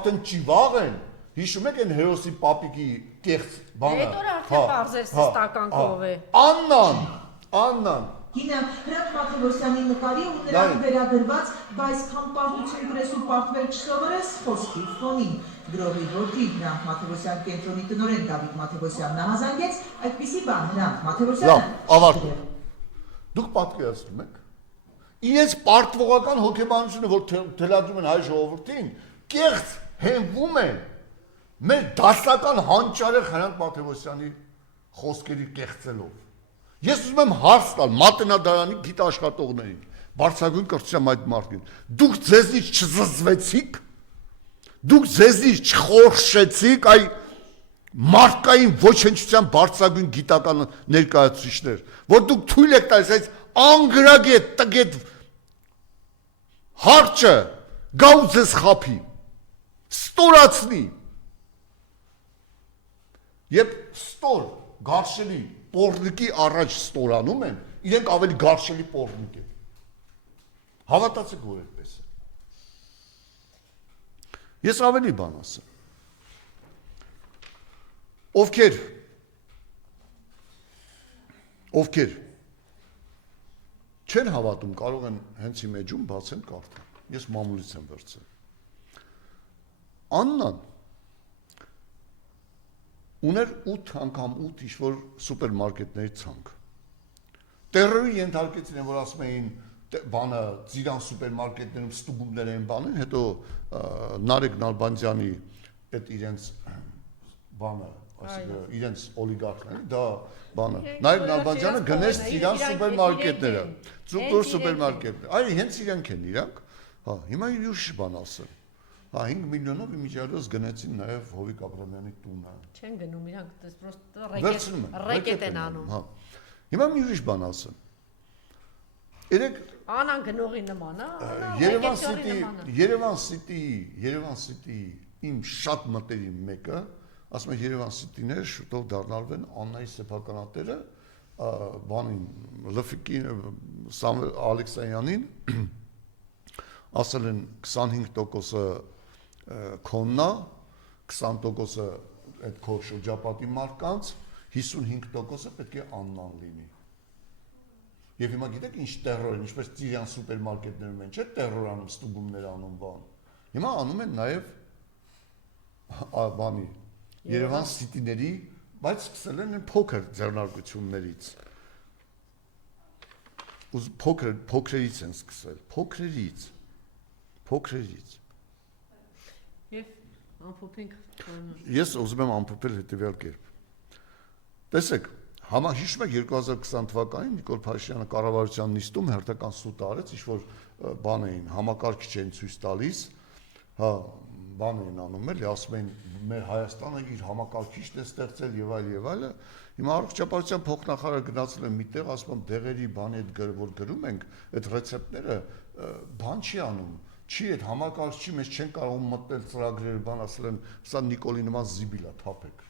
արդեն ճիվաղ են։ Հիշում եք այն հերոսի պապիկի կեղծ բանը։ Այդ օր արդեն բարձր ստական կով է։ Աննան։ Գինը Հրաչ Մաթևոսյանի նկարի ու նրան վերագրված, բայց համպարտություն գրես ու պարտվել չսովորես խոսքի ֆոնին։ Գրողի որդի Հրանտ Մաթևոսյան կենտրոնի տնօրեն Դավիթ Մաթևոսյանն հազանգեց, այդպիսի բան Հրանտ Մաթևոսյանը։ Ավարտում։ Դուք պատկերացնում եք։ Իրենց պարտվողական հոգեբանությունը, որ թելադրում են հայ ժողովրդին, կեղծ հենվում են մեր դասական հանճարեղ Հրանտ Մաթևոսյանի խոսքերի կեղծելով։ Ես ուզում եմ հարց տալ մատենադարանի գիտաշխատողներին, բարձրագույն կրթության այդ մարդին, դուք ձեզնից չզզվեցիք, դուք ձեզնից չխորշեցիք այ մարդկային ոչնչության բարձրագույն գիտական ներկայացուցիչներ, որ դուք թույլ եք տալիս այս անգրագետ տգետ հարճը գա ու ձեզ խափի, ստորացնի, երբ ստոր գարշելի պորնիկի առաջ ստորանում են, իրենք ավելի գարշելի պորնիկ են։ Հավատացեք, որ այդպես է։ Ես ավելի բան ասեմ։ Ովքեր չեն հավատում, կարող են հենց իմ էջում բացեն կարդան։ Ես մամուլից եմ վերցել։ Աննան ուներ 8 անգամ 8 ինչ-որ սուպերմարկետների ցանկ։ Տերորի ենթարկեցին են, որ ասում էին բանը Ծիրան սուպերմարկետներում ստուգումներ են բանեն, հետո Նարեկ Նալբանդյանի այդ իրենց բանը, այսինքն իրենց օլիգարխները, դա բանը։ Նարեկ Նալբանդյանը գնեց Ծիրան սուպերմարկետները, ծուկտոր սուպերմարկետները։ Այ հենց իրանք են իրանք։ Հա, հիմա ուրիշ բան ասեմ։ 5 միլիոնով իմիջիալոս գնեցին նաև Հովիկ Աբրամյանի տունը։ Չեն գնում իրանք, դες պրոստը ռեկետ են անում։ Հա։ Հիմա մի ուրիշ բան ասեմ։ Երեք Անան գնողի նման, Երևան City-ի իմ շատ մտերիմ մեկը, ասում է Երևան City-ներ շուտով դառնալվեն Աննայի սեփականատերը, բանին Լֆիկին Սամվել Ալեքսանյանին ասել են 25%-ը քոննա, 20%-ը այդ քո շրջապատի մարդկանց, 55%-ը պետք է Աննան լինի։ Եվ հիմա գիտեք ինչ տերոր են, ինչպես Ծիրան սուպերմարկետներում են, չէ՞ տերոր անում, ստուգումներ անում բան։ Հիմա անում են նաև բանի Երևան City-ների, բայց սկսել են փոքր ձեռնարկություններից։ Փոքրերից են սկսել, փոքրերից։ Եվ ամփոփենք։ Ես ուզում եմ ամփոփել հետևյալ կերպ։ Տեսեք, հիշում եք 2020 թվականին Նիկոլ Փաշինյանը կառավարության նիստում հերթական սուտ արեց, ինչ-որ բան էին, համակարգիչ էին ցույց տալիս, հա, բան էին անում էլի, ասում էին մեր Հայաստանը իր համակարգիչն է ստեղծել եւ այլը։ Հիմա առողջապահության փոխնախարարը գնացել է միտեղ, ասում եմ դեղերի բանի այդ որ գրում ենք, այդ ռեցեպտները բան չի անում, չի այդ համակարգչի մեջ չեն կարող մտնել ծրագրերը, բան ասել են, սա Նիկոլի նման զիբիլ է, թափեք։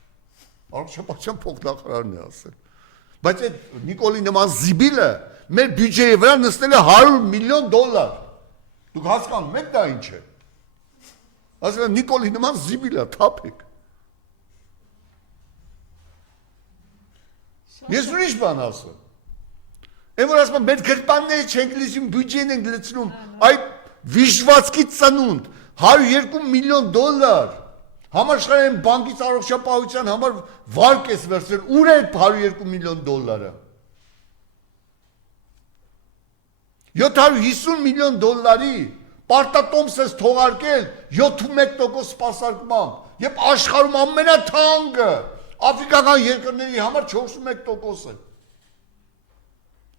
Առողջապահության փոխնախարարն է ասել։ Բայց այդ Նիկոլի նման զիբիլը մեր բյուջեի վրա նստել է $100 միլիոն։ Դուք հասկանում եք դա ինչ է։ Ասել են Նիկոլի նման զիբիլ է, թափեք։ Ես ուրիշ բան ասեմ։ Այն որ ասում եմ մեր գրպանները չենք լսում, բյուջեն ենք լցնում, այդ վիժվածքի ծնունդ $102 միլիոն Համաշխարհային բանկից առողջապահության համար վարկ ես վերցրել, ուր է $102 միլիոն։ $750 միլիոն պարտատոմս ես թողարկել 71% սպասարկմամբ, եւ աշխարհում ամենաթանկը աֆրիկական երկրների համար 41% է։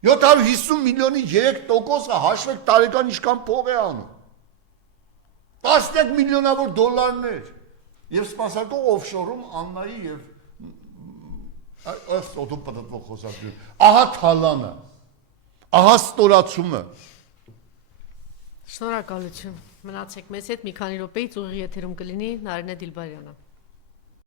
750 միլիոնի 3%-ը հաշվեք տարեկան ինչքան փող է անում։ 10 միլիոնավոր դոլարներ։ Եվ սպասարկող օֆշորում Աննայի եւ ըստ օդում պատտվող խոսակցություն։ Ահա թալանը, ահա ստորացումը։ Շնորհակալություն։ Մնացեք մեզ հետ մի քանի րոպեից ուղիղ եթերում կլինի Նարինե Դիլբարյանը։